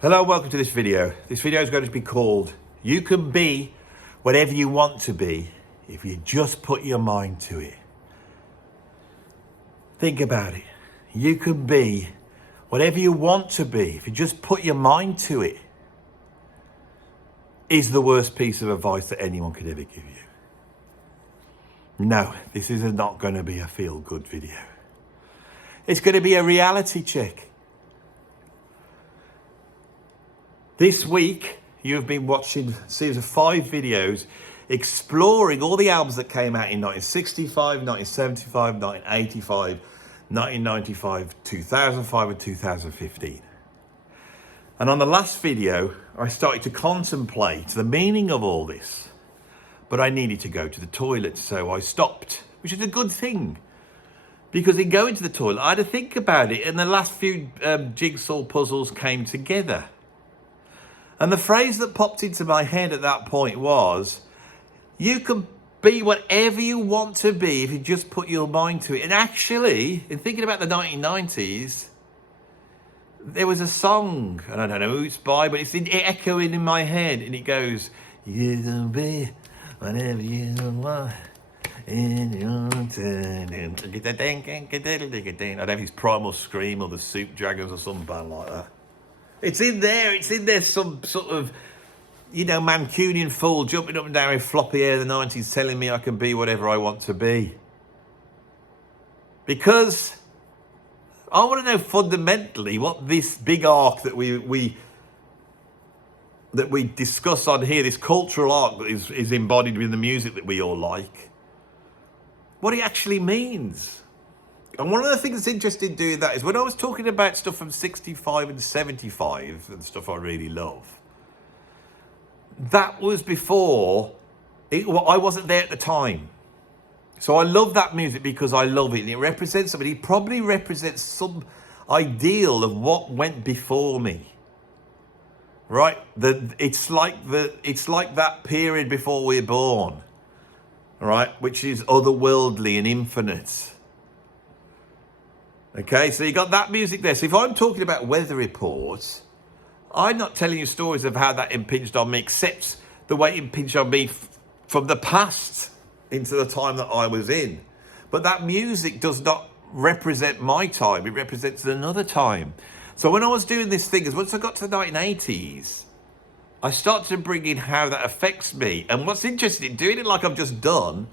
Hello, welcome to this video. This video is going to be called You Can Be Whatever You Want to Be If You Just Put Your Mind to It. Think about it. You can be whatever you want to be if you just put your mind to it. Is the worst piece of advice that anyone could ever give you. No, this is not going to be a feel-good video. It's going to be a reality check. This week, you've been watching a series of 5 videos exploring all the albums that came out in 1965, 1975, 1985, 1995, 2005 and 2015. And on the last video, I started to contemplate the meaning of all this, but I needed to go to the toilet, so I stopped, which is a good thing. Because in going to the toilet, I had to think about it, and the last few jigsaw puzzles came together. And the phrase that popped into my head at that point was, you can be whatever you want to be if you just put your mind to it. And actually, in thinking about the 1990s, there was a song, and I don't know who it's by, but it's echoing in my head, and it goes, you can be whatever you want in your turn. I don't know if it's Primal Scream or the Soup Dragons or some band like that. It's in there, some sort of, Mancunian fool jumping up and down with floppy hair in the 90s telling me I can be whatever I want to be. Because I want to know fundamentally what this big arc that we discuss on here, this cultural arc that is embodied within the music that we all like, what it actually means. And one of the things that's interesting doing that is when I was talking about stuff from 65 and 75 and stuff I really love, that was before, I wasn't there at the time. So I love that music because I love it and it represents something. It probably represents some ideal of what went before me. Right? It's like that period before we're born. Right? Which is otherworldly and infinite. Okay, so you got that music there. So if I'm talking about weather reports, I'm not telling you stories of how that impinged on me, except the way it impinged on me from the past into the time that I was in. But that music does not represent my time. It represents another time. So when I was doing this thing, once I got to the 1980s, I started to bring in how that affects me. And what's interesting, doing it like I've just done,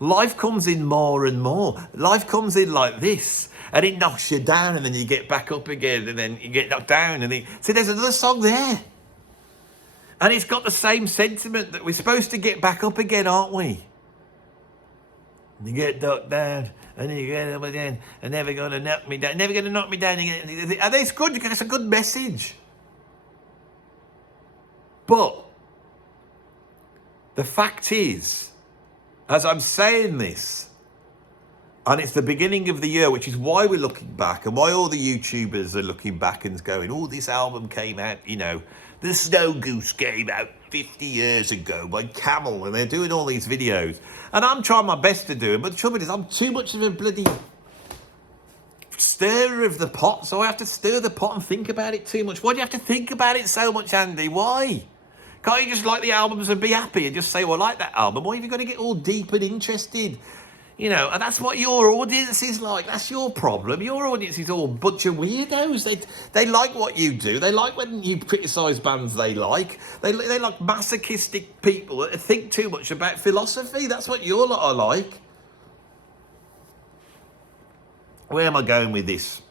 life comes in more and more. Life comes in like this. And it knocks you down, and then you get back up again, and then you get knocked down, and then... See, there's another song there. And it's got the same sentiment that we're supposed to get back up again, aren't we? You get knocked down, and then you get up again, and never going to knock me down, never going to knock me down again. And it's good, because it's a good message. But the fact is, as I'm saying this, and it's the beginning of the year, which is why we're looking back and why all the YouTubers are looking back and going, oh, this album came out, the Snow Goose came out 50 years ago by Camel, and they're doing all these videos. And I'm trying my best to do it, but the trouble is I'm too much of a bloody stirrer of the pot, so I have to stir the pot and think about it too much. Why do you have to think about it so much, Andy? Why? Can't you just like the albums and be happy and just say, well, I like that album? Why have you got to get all deep and interested? And that's what your audience is like. That's your problem. Your audience is all a bunch of weirdos. They like what you do. They like when you criticise bands they like. They like masochistic people that think too much about philosophy. That's what your lot are like. Where am I going with this?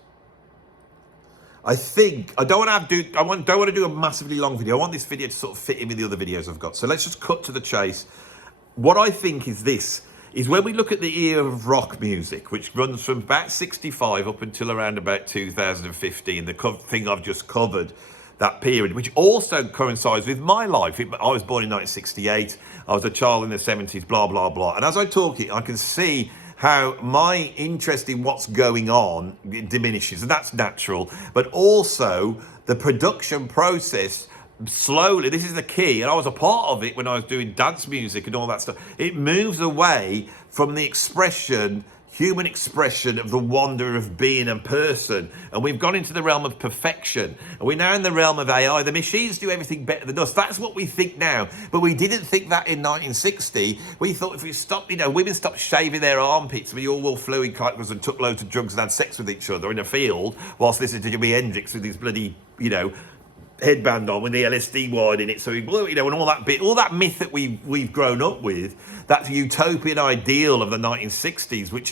I think I don't want to do a massively long video. I want this video to sort of fit in with the other videos I've got. So let's just cut to the chase. What I think is this. Is when we look at the era of rock music, which runs from about 65 up until around about 2015, the thing I've just covered, that period, which also coincides with my life. I was born in 1968, I was a child in the 70s, blah, blah, blah. And as I talk it, I can see how my interest in what's going on diminishes, and that's natural. But also the production process slowly, this is the key, and I was a part of it when I was doing dance music and all that stuff. It moves away from the expression human expression of the wonder of being a person. And we've gone into the realm of perfection. And we're now in the realm of AI. The machines do everything better than us. That's what we think now. But we didn't think that in 1960. We thought if we stopped, women stopped shaving their armpits, we all wore fluid characters and took loads of drugs and had sex with each other in a field whilst listening to Jimi Hendrix with his bloody, headband on with the LSD wine in it, so we blew, and all that myth that we've grown up with, that utopian ideal of the 1960s, which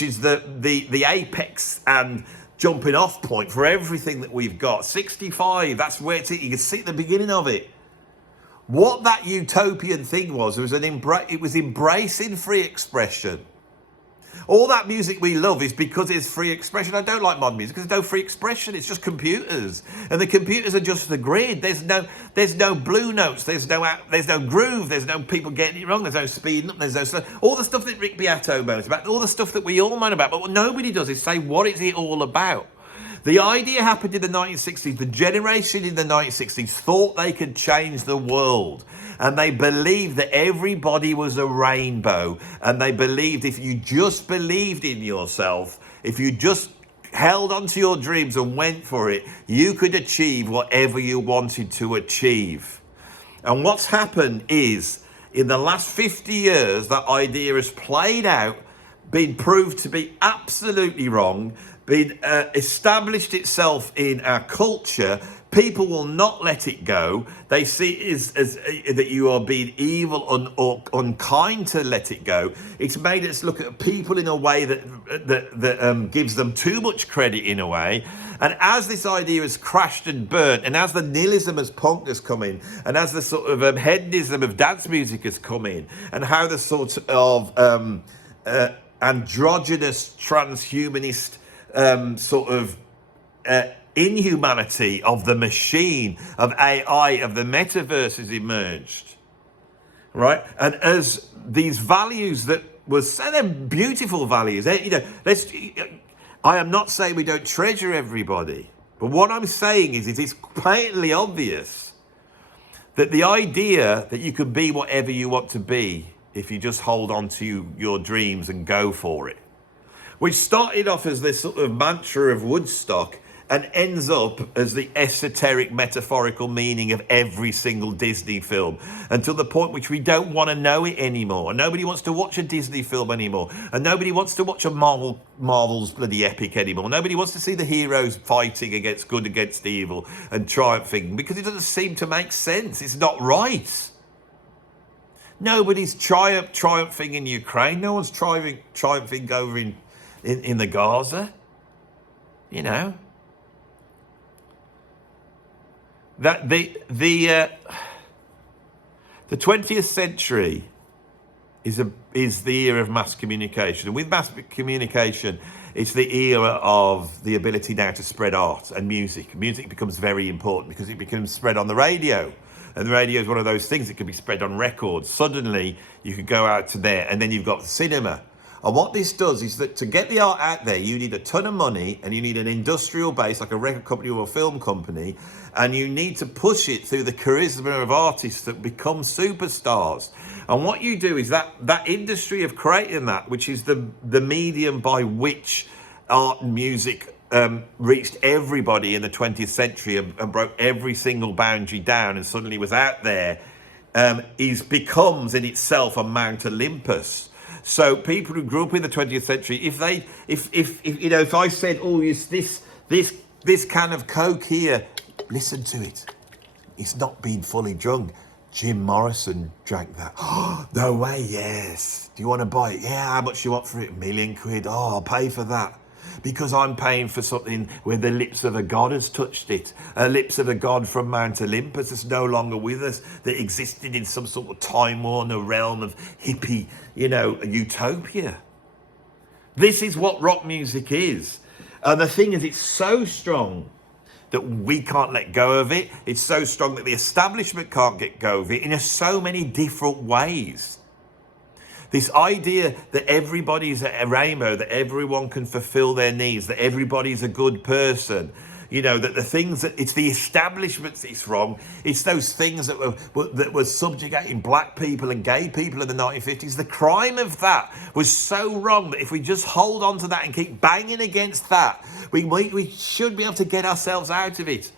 is the apex and jumping off point for everything that we've got. 65, that's where it's at. You can see at the beginning of it. What that utopian thing was it was embracing free expression. All that music we love is because it's free expression. I don't like modern music because there's no free expression. It's just computers, and the computers are just the grid. There's no blue notes. There's no groove. There's no people getting it wrong. There's no speeding up. There's no stuff. All the stuff that Rick Beato moans about. All the stuff that we all moan about. But what nobody does is say, what is it all about? The idea happened in the 1960s. The generation in the 1960s thought they could change the world. And they believed that everybody was a rainbow. And they believed if you just believed in yourself, if you just held onto your dreams and went for it, you could achieve whatever you wanted to achieve. And what's happened is, in the last 50 years, that idea has played out, been proved to be absolutely wrong, been established itself in our culture. People will not let it go. They see it as that you are being evil or unkind to let it go. It's made us look at people in a way that gives them too much credit in a way. And as this idea has crashed and burnt, and as the nihilism as punk has come in, and as the sort of hedonism of dance music has come in, and how the sort of androgynous transhumanist inhumanity of the machine, of AI, of the metaverse has emerged, right? And as these values that was, so they're beautiful values, I am not saying we don't treasure everybody, but what I'm saying is it is patently obvious that the idea that you can be whatever you want to be if you just hold on to your dreams and go for it, which started off as this sort of mantra of Woodstock and ends up as the esoteric metaphorical meaning of every single Disney film, until the point which we don't want to know it anymore. And nobody wants to watch a Disney film anymore. And nobody wants to watch a Marvel's bloody epic anymore. Nobody wants to see the heroes fighting against good against evil and triumphing, because it doesn't seem to make sense. It's not right. Nobody's triumphing in Ukraine. No one's triumphing over in the Gaza. That the 20th century is the era of mass communication, and with mass communication, it's the era of the ability now to spread art and music. Music becomes very important because it becomes spread on the radio, and the radio is one of those things that can be spread on records. Suddenly, you could go out to there, and then you've got the cinema. And what this does is that to get the art out there, you need a ton of money, and you need an industrial base like a record company or a film company, and you need to push it through the charisma of artists that become superstars. And what you do is that industry of creating that, which is the medium by which art and music reached everybody in the 20th century and broke every single boundary down and suddenly was out there, becomes in itself a Mount Olympus. So people who grew up in the 20th century, if I said, oh, is this can of Coke here, listen to it. It's not been fully drunk. Jim Morrison drank that. Oh, no way, yes. Do you want to buy it? Yeah, how much do you want for it? £1 million. Oh, I'll pay for that. Because I'm paying for something where the lips of a god has touched it. Lips of a god from Mount Olympus that's no longer with us, that existed in some sort of time-worn realm of hippie, utopia. This is what rock music is. And the thing is, it's so strong that we can't let go of it. It's so strong that the establishment can't get go of it in so many different ways. This idea that everybody's a rainbow, that everyone can fulfill their needs, that everybody's a good person. that the things that it's the establishment that's wrong. It's those things that were subjugating black people and gay people in the 1950s. The crime of that was so wrong that if we just hold on to that and keep banging against that, we should be able to get ourselves out of it.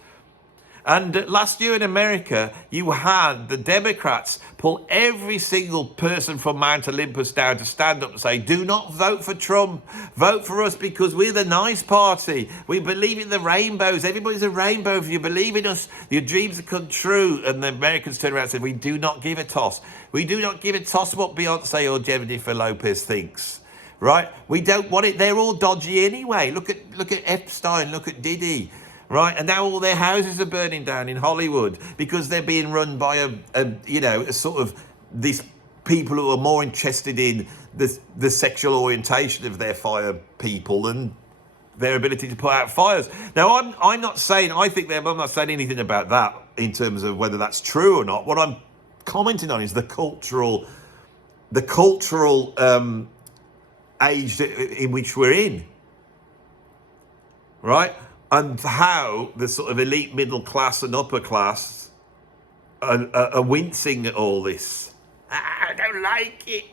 And last year in America, you had the Democrats pull every single person from Mount Olympus down to stand up and say, do not vote for Trump. Vote for us because we're the nice party. We believe in the rainbows. Everybody's a rainbow. If you believe in us, your dreams will come true. And the Americans turned around and said, we do not give a toss. We do not give a toss what Beyonce or Jennifer Lopez thinks. Right? We don't want it. They're all dodgy anyway. Look at Epstein. Look at Diddy. Right, and now all their houses are burning down in Hollywood because they're being run by a sort of these people who are more interested in the sexual orientation of their fire people than their ability to put out fires. Now, I'm not saying I'm not saying anything about that in terms of whether that's true or not. What I'm commenting on is the cultural age in which we're in. Right. And how the sort of elite middle class and upper class are wincing at all this. I don't like it.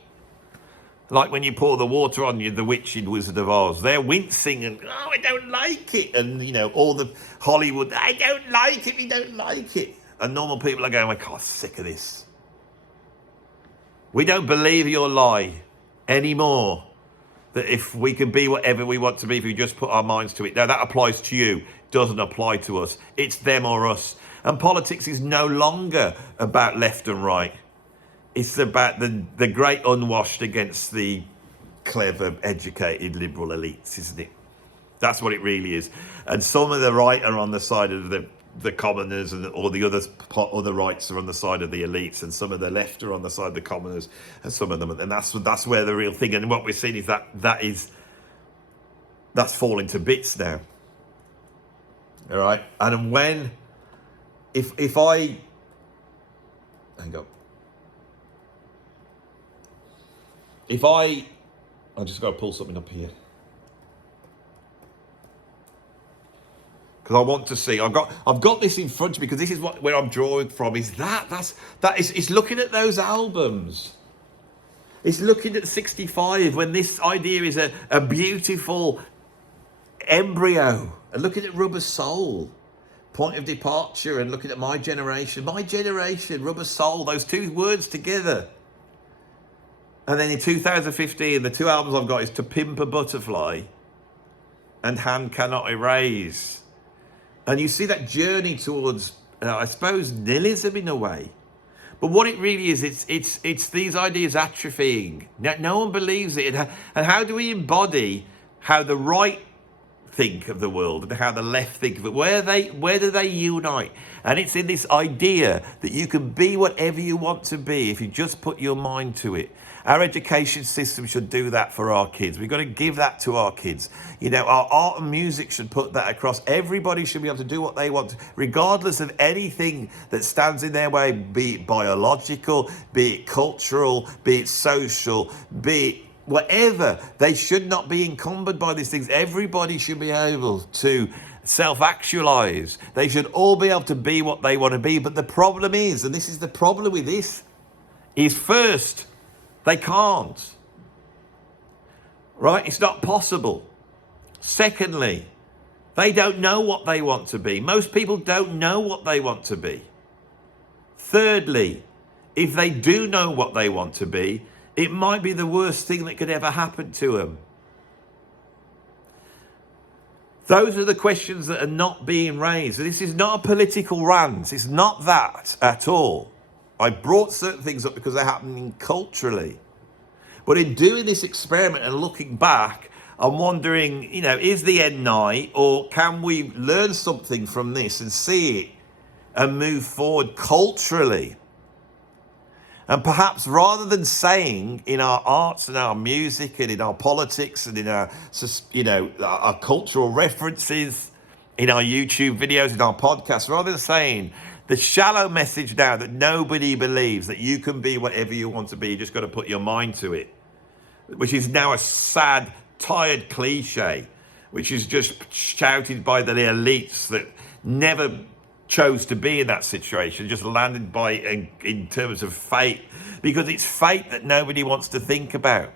Like when you pour the water on you, the witch in Wizard of Oz. They're wincing and, I don't like it. And, all the Hollywood, I don't like it, we don't like it. And normal people are going, I'm sick of this. We don't believe your lie anymore. That if we can be whatever we want to be, if we just put our minds to it. Now, that applies to you, doesn't apply to us. It's them or us. And politics is no longer about left and right. It's about the great unwashed against the clever, educated, liberal elites, isn't it? That's what it really is. And some of the right are on the side of the commoners, or the other rights are on the side of the elites, and some of the left are on the side of the commoners, and some of them, and that's where the real thing. And what we're seeing is that's falling to bits now. All right, and if I just got to pull something up here. Because I want to see. I've got this in front of me because this is where I'm drawing from. Is it's looking at those albums. It's looking at 65 when this idea is a beautiful embryo, and looking at Rubber Soul, Point of Departure, and looking at My Generation, Rubber Soul. Those two words together. And then in 2015, the two albums I've got is To Pimp a Butterfly and Hand Cannot Erase. And you see that journey towards, I suppose, nihilism in a way. But what it really is, it's these ideas atrophying. No one believes it. And how do we embody how the right think of the world and how the left think of it? Where do they unite? And it's in this idea that you can be whatever you want to be if you just put your mind to it. Our education system should do that for our kids. We've got to give that to our kids. Our art and music should put that across. Everybody should be able to do what they want, regardless of anything that stands in their way, be it biological, be it cultural, be it social, be it whatever. They should not be encumbered by these things. Everybody should be able to self-actualize. They should all be able to be what they want to be. But the problem is, and this is the problem with this, is first, they can't. Right? It's not possible. Secondly, they don't know what they want to be. Most people don't know what they want to be. Thirdly, if they do know what they want to be, it might be the worst thing that could ever happen to them. Those are the questions that are not being raised. This is not a political rant. It's not that at all. I brought certain things up because they're happening culturally. But in doing this experiment and looking back, I'm wondering, is the end nigh, or can we learn something from this and see it and move forward culturally? And perhaps rather than saying in our arts and our music and in our politics and in our cultural references, in our YouTube videos, in our podcasts, rather than saying the shallow message now that nobody believes that you can be whatever you want to be, you just got to put your mind to it, which is now a sad, tired cliche. which is just shouted by the elites that never chose to be in that situation, just landed by in terms of fate, because it's fate that nobody wants to think about.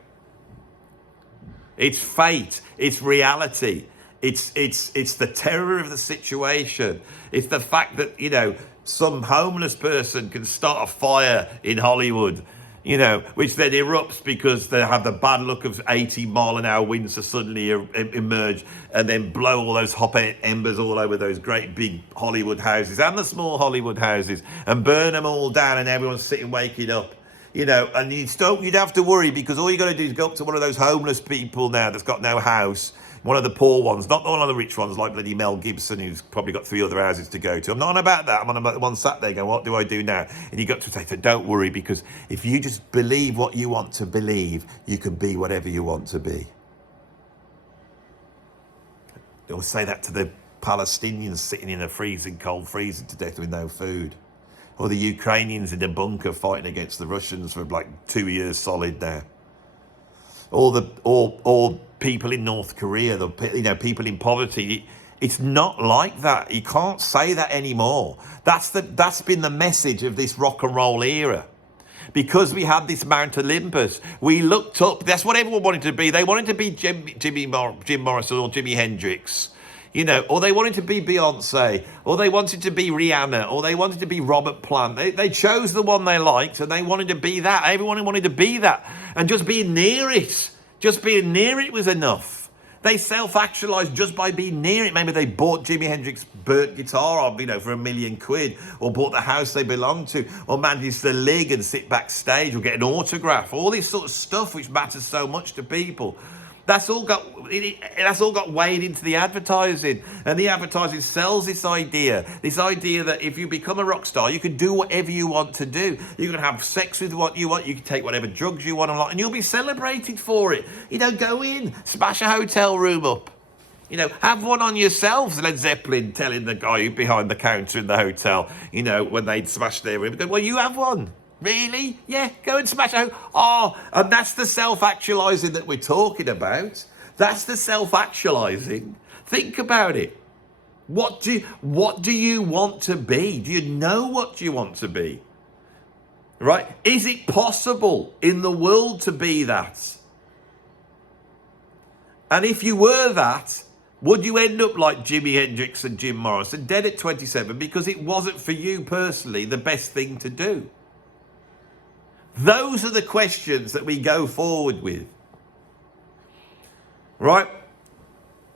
It's fate, it's reality, it's the terror of the situation. It's the fact that, you know, some homeless person can start a fire in Hollywood, you know, which then erupts because they have the bad luck of 80-mile-an-hour winds to suddenly emerge and then blow all those hot embers all over those great big Hollywood houses and the small Hollywood houses and burn them all down, and everyone's sitting waking up, you know, and you'd have to worry, because all you got to do is go up to one of those homeless people now that's got no house, one of the poor ones, not one of the rich ones like bloody Mel Gibson, who's probably got 3 other houses to go to. I'm not on about that. I'm on about the one sat there going, what do I do now? And you got to say, don't worry, because if you just believe what you want to believe, you can be whatever you want to be. They'll say that to the Palestinians sitting in a freezing to death with no food. Or the Ukrainians in a bunker fighting against the Russians for like 2 years solid now. Or people in North Korea, people in poverty. It's not like that. You can't say that anymore. That's been the message of this rock and roll era. Because we had this Mount Olympus, we looked up. That's what everyone wanted to be. They wanted to be Jim Morrison or Jimi Hendrix, you know, or they wanted to be Beyonce, or they wanted to be Rihanna, or they wanted to be Robert Plant. They chose the one they liked, and they wanted to be that. Everyone wanted to be that, and just being near it was enough. They self-actualized just by being near it. Maybe they bought Jimi Hendrix's burnt guitar, you know, for £1 million, or bought the house they belonged to, or managed to lig and sit backstage, or get an autograph. All this sort of stuff which matters so much to people. That's all got weighed into the advertising, and the advertising sells this idea that if you become a rock star, you can do whatever you want to do. You can have sex with what you want. You can take whatever drugs you want, and you'll be celebrated for it. You know, go in, smash a hotel room up. You know, have one on yourselves, Led Zeppelin telling the guy behind the counter in the hotel, you know, when they'd smash their room, go, well, you have one. Really? Yeah, go and smash out. Oh, and that's the self-actualizing that we're talking about. That's the self-actualizing. Think about it. What do you want to be? Do you know what you want to be? Right? Is it possible in the world to be that? And if you were that, would you end up like Jimi Hendrix and Jim Morrison, dead at 27, because it wasn't for you personally the best thing to do? Those are the questions that we go forward with, right?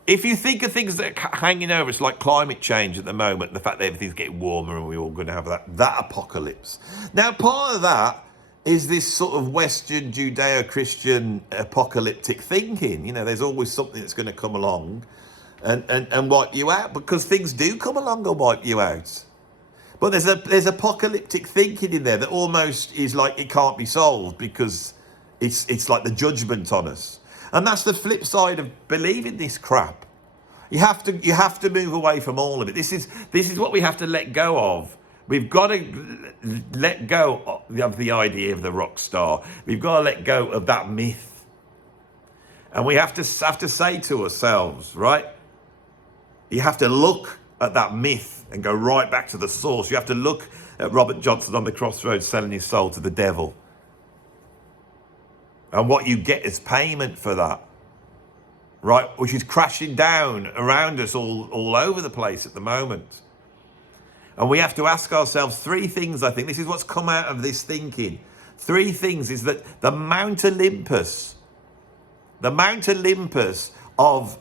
If you think of things that are hanging over us, like climate change at the moment, the fact that everything's getting warmer and we're all going to have that apocalypse. Now, part of that is this sort of Western Judeo-Christian apocalyptic thinking. You know, there's always something that's going to come along and wipe you out, because things do come along and wipe you out. But there's apocalyptic thinking in there that almost is like it can't be solved, because it's like the judgment on us. And that's the flip side of believing this crap. You have to move away from all of it. This is what we have to let go of. We've got to let go of the idea of the rock star. We've got to let go of that myth. And we have to say to ourselves, right? You have to look at that myth and go right back to the source. You have to look at Robert Johnson on the crossroads selling his soul to the devil. And what you get is payment for that, right? Which is crashing down around us all over the place at the moment. And we have to ask ourselves 3 things, I think. This is what's come out of this thinking. 3 things is that the Mount Olympus of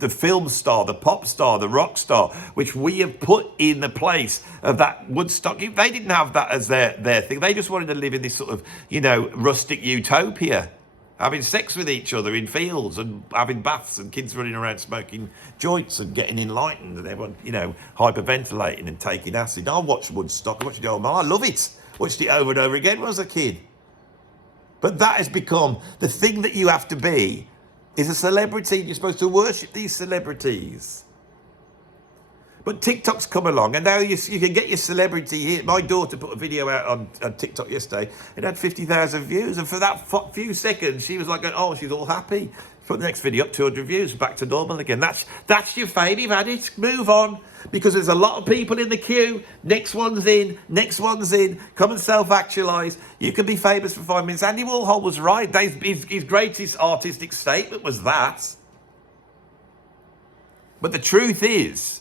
the film star, the pop star, the rock star, which we have put in the place of that Woodstock. They didn't have that as their thing. They just wanted to live in this sort of, you know, rustic utopia, having sex with each other in fields and having baths and kids running around smoking joints and getting enlightened and everyone, you know, hyperventilating and taking acid. I watched Woodstock. I watched it all my life. I love it. Watched it over and over again when I was a kid. But that has become the thing that you have to be. Is a celebrity. You're supposed to worship these celebrities. But TikTok's come along, and now you can get your celebrity here. My daughter put a video out on TikTok yesterday. It had 50,000 views, and for that few seconds, she was like, oh, she's all happy. Put the next video up, 200 views, back to normal again. That's your fame. You've had it. Move on, because there's a lot of people in the queue. Next one's in. Next one's in. Come and self-actualize. You can be famous for 5 minutes. Andy Warhol was right. His greatest artistic statement was that. But the truth is,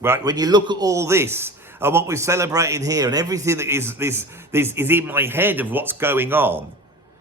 right, when you look at all this and what we're celebrating here and everything that is in my head of what's going on,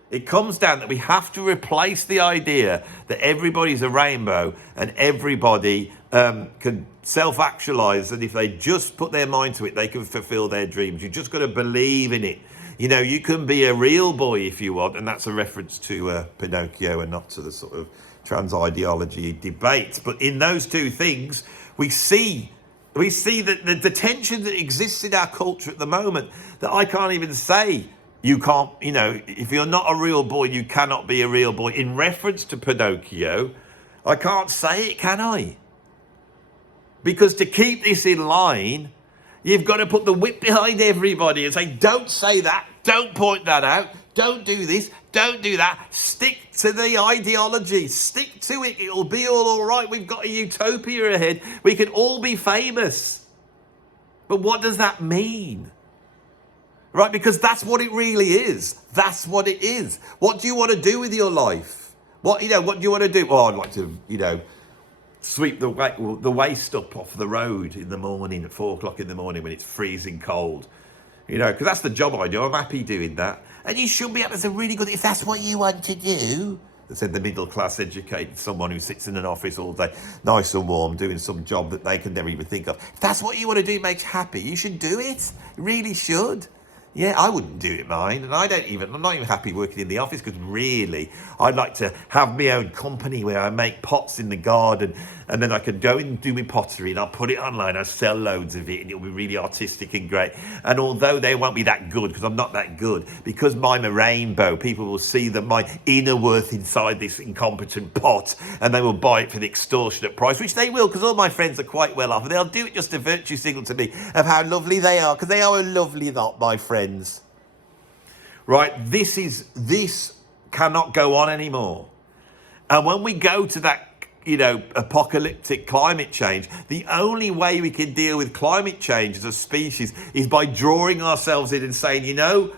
it comes down that we have to replace the idea that everybody's a rainbow and everybody can self-actualize, and if they just put their mind to it, they can fulfill their dreams. You just got to believe in it. You know, you can be a real boy if you want, and that's a reference to Pinocchio and not to the sort of trans ideology debate. But in those two things, we see that the tension that exists in our culture at the moment, that I can't even say, you can't, you know, if you're not a real boy, you cannot be a real boy. In reference to Pinocchio, I can't say it, can I? Because to keep this in line, you've got to put the whip behind everybody and say, don't say that, don't point that out, don't do this, don't do that. Stick to the ideology, stick to it, it'll be all right. We've got a utopia ahead. We can all be famous. But what does that mean? Right, because that's what it really is. That's what it is. What do you want to do with your life? What do you want to do? Well, I'd like to, sweep the waste up off the road in the morning at 4 o'clock in the morning when it's freezing cold. Because that's the job I do. I'm happy doing that. And you should be able to say, really good, if that's what you want to do. Said the middle class educated, someone who sits in an office all day, nice and warm, doing some job that they can never even think of. If that's what you want to do, it makes you happy, you should do it. You really should. Yeah, I wouldn't do it mine, and I'm not even happy working in the office, because really, I'd like to have my own company where I make pots in the garden, and then I could go and do my pottery, and I'll put it online, I'll sell loads of it, and it'll be really artistic and great. And although they won't be that good, because I'm not that good, because I'm a rainbow, people will see that my inner worth inside this incompetent pot, and they will buy it for the extortionate price, which they will, because all my friends are quite well off, and they'll do it just a virtue signal to me of how lovely they are, because they are a lovely lot, my friends. Right, this cannot go on anymore. And when we go to that, apocalyptic climate change, the only way we can deal with climate change as a species is by drawing ourselves in and saying,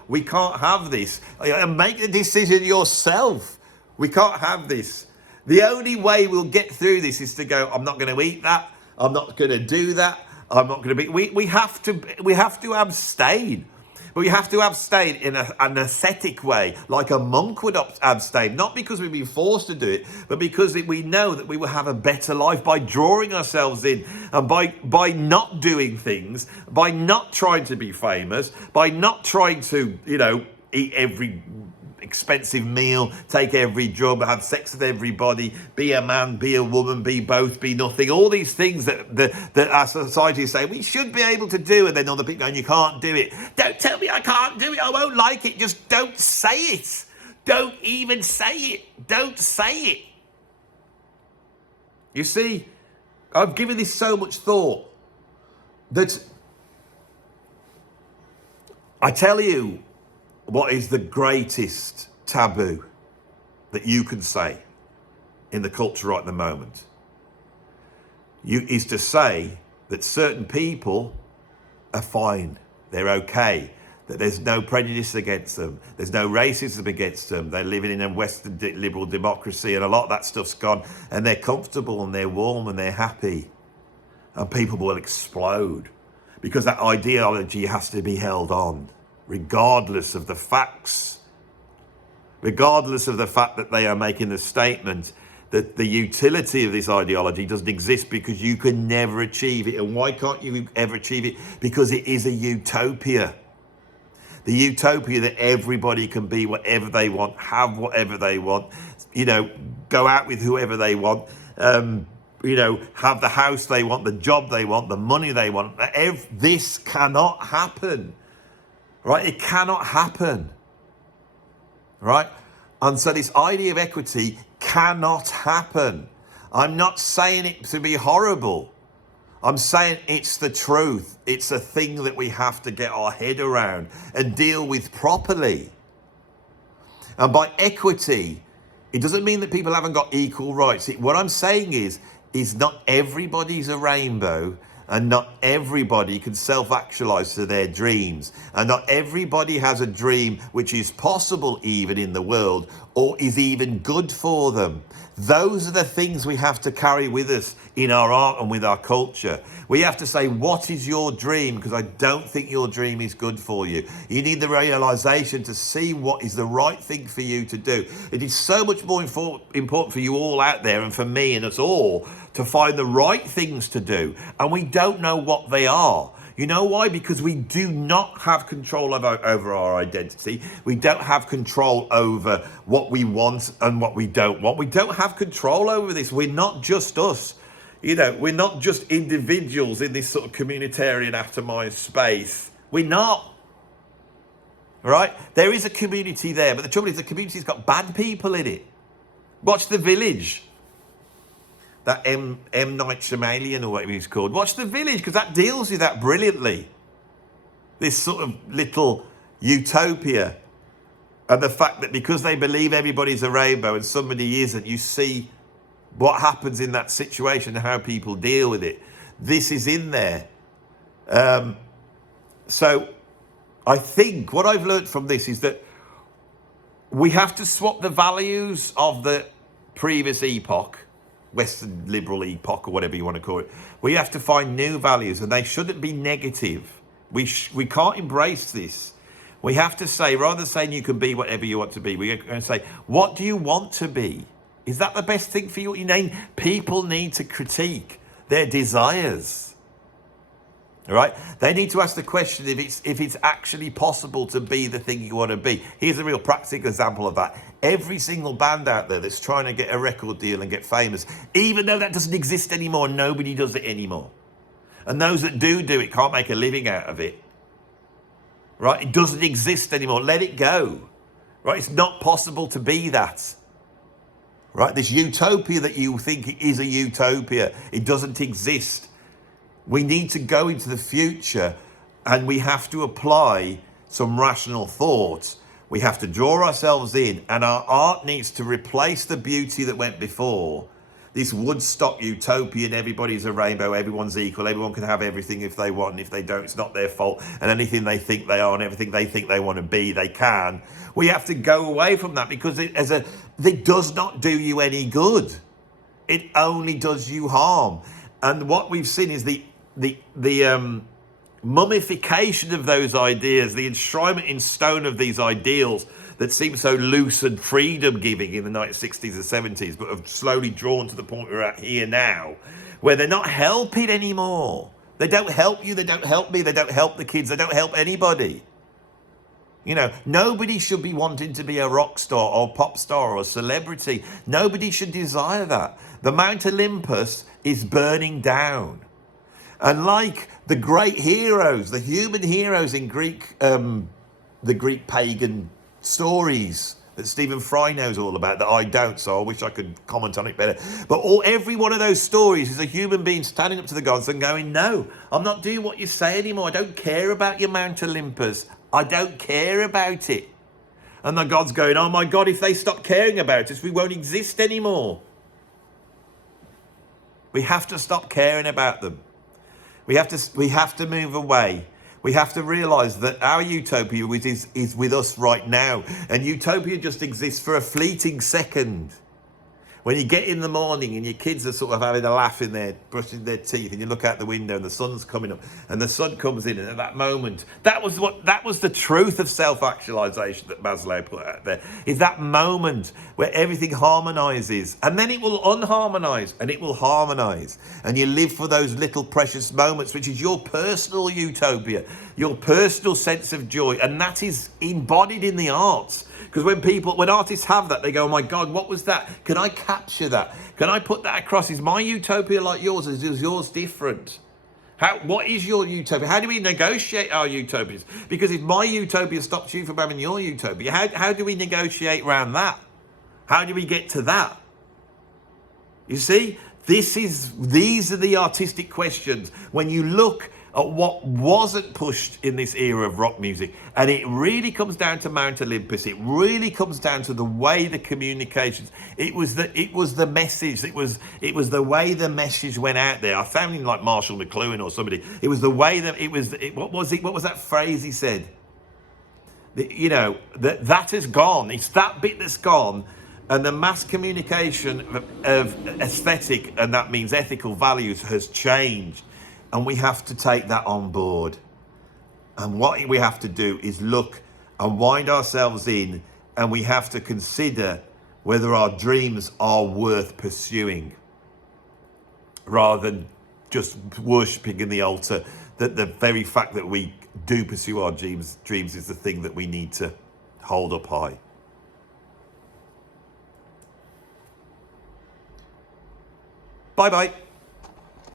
we can't have this. And make the decision yourself. We can't have this. The only way we'll get through this is to go, I'm not going to eat that. I'm not going to do that. I'm not going to be. We have to abstain. But we have to abstain in an ascetic way, like a monk would abstain, not because we've been forced to do it, but because we know that we will have a better life by drawing ourselves in, and by not doing things, by not trying to be famous, by not trying to, eat every expensive meal, take every job, have sex with everybody, be a man, be a woman, be both, be nothing. All these things that our society is saying we should be able to do, and then other people going, you can't do it. Don't tell me I can't do it. I won't like it. Just don't say it. Don't even say it. Don't say it. You see, I've given this so much thought that I tell you, what is the greatest taboo that you can say in the culture right at the moment? Is to say that certain people are fine, they're okay, that there's no prejudice against them, there's no racism against them, they're living in a Western liberal democracy, and a lot of that stuff's gone, and they're comfortable and they're warm and they're happy. And people will explode because that ideology has to be held on, regardless of the facts, regardless of the fact that they are making the statement that the utility of this ideology doesn't exist because you can never achieve it. And why can't you ever achieve it? Because it is a utopia. The utopia that everybody can be whatever they want, have whatever they want, go out with whoever they want, have the house they want, the job they want, the money they want. This cannot happen. Right? It cannot happen. Right? And so this idea of equity cannot happen. I'm not saying it to be horrible. I'm saying it's the truth. It's a thing that we have to get our head around and deal with properly. And by equity, it doesn't mean that people haven't got equal rights. What I'm saying is not everybody's a rainbow, and not everybody can self-actualize to their dreams. And not everybody has a dream which is possible even in the world or is even good for them. Those are the things we have to carry with us in our art and with our culture. We have to say, what is your dream? Because I don't think your dream is good for you. You need the realization to see what is the right thing for you to do. It is so much more important for you all out there and for me and us all to find the right things to do. And we don't know what they are. You know why? Because we do not have control over our identity. We don't have control over what we want and what we don't want. We don't have control over this. We're not just us. You know, we're not just individuals in this sort of communitarian atomized space. We're not. Right? There is a community there, but the trouble is the community's got bad people in it. Watch The Village. That M. Night Shyamalan or whatever he's called. Watch The Village, because that deals with that brilliantly. This sort of little utopia. And the fact that because they believe everybody's a rainbow and somebody isn't, you see what happens in that situation and how people deal with it. This is in there. So I think what I've learned from this is that we have to swap the values of the previous epoch, Western liberal epoch or whatever you want to call it. We have to find new values, and they shouldn't be negative. We can't embrace this. We have to say, rather than saying you can be whatever you want to be, we're going to say, what do you want to be? Is that the best thing for you? People need to critique their desires. All right? They need to ask the question if it's actually possible to be the thing you want to be. Here's a real practical example of that. Every single band out there that's trying to get a record deal and get famous, even though that doesn't exist anymore, nobody does it anymore. And those that do it can't make a living out of it. Right? It doesn't exist anymore. Let it go. Right? It's not possible to be that. Right? This utopia that you think is a utopia, it doesn't exist. We need to go into the future, and we have to apply some rational thought. We have to draw ourselves in, and our art needs to replace the beauty that went before. This Woodstock utopian, everybody's a rainbow, everyone's equal, everyone can have everything if they want, and if they don't, it's not their fault, and anything they think they are and everything they think they want to be, they can. We have to go away from that, because it does not do you any good. It only does you harm. And what we've seen is the mummification of those ideas, the enshrinement in stone of these ideals that seem so loose and freedom-giving in the 1960s and 70s, but have slowly drawn to the point we're at here now, where they're not helping anymore. They don't help you, they don't help me, they don't help the kids, they don't help anybody. You know, nobody should be wanting to be a rock star or pop star or a celebrity. Nobody should desire that. The Mount Olympus is burning down. And like the great heroes, the human heroes in the Greek pagan stories that Stephen Fry knows all about, that I don't, so I wish I could comment on it better. But every one of those stories is a human being standing up to the gods and going, no, I'm not doing what you say anymore. I don't care about your Mount Olympus. I don't care about it. And the gods going, oh my God, if they stop caring about us, we won't exist anymore. We have to stop caring about them. We have to move away. We have to realize that our utopia is with us right now. And utopia just exists for a fleeting second. When you get in the morning and your kids are sort of having a laugh in there, brushing their teeth, and you look out the window and the sun's coming up and the sun comes in, and at that moment, that was the truth of self-actualization that Maslow put out there, is that moment where everything harmonizes, and then it will unharmonize and it will harmonize. And you live for those little precious moments, which is your personal utopia, your personal sense of joy. And that is embodied in the arts. Because when artists have that, they go, oh my God, what was that? Can I capture that? Can I put that across? Is my utopia like yours? Is yours different? What is your utopia? How do we negotiate our utopias? Because if my utopia stops you from having your utopia, how do we negotiate around that? How do we get to that? You see, These are the artistic questions. When you look at what wasn't pushed in this era of rock music, and it really comes down to Mount Olympus. It really comes down to the way the communications. It was the message. It was the way the message went out there. I found him like Marshall McLuhan or somebody. It was the way that what was that phrase he said? You know, that has gone. It's that bit that's gone. And the mass communication of aesthetic, and that means ethical values, has changed. And we have to take that on board. And what we have to do is look and wind ourselves in, and we have to consider whether our dreams are worth pursuing, rather than just worshipping in the altar that the very fact that we do pursue our dreams is the thing that we need to hold up high. Bye-bye.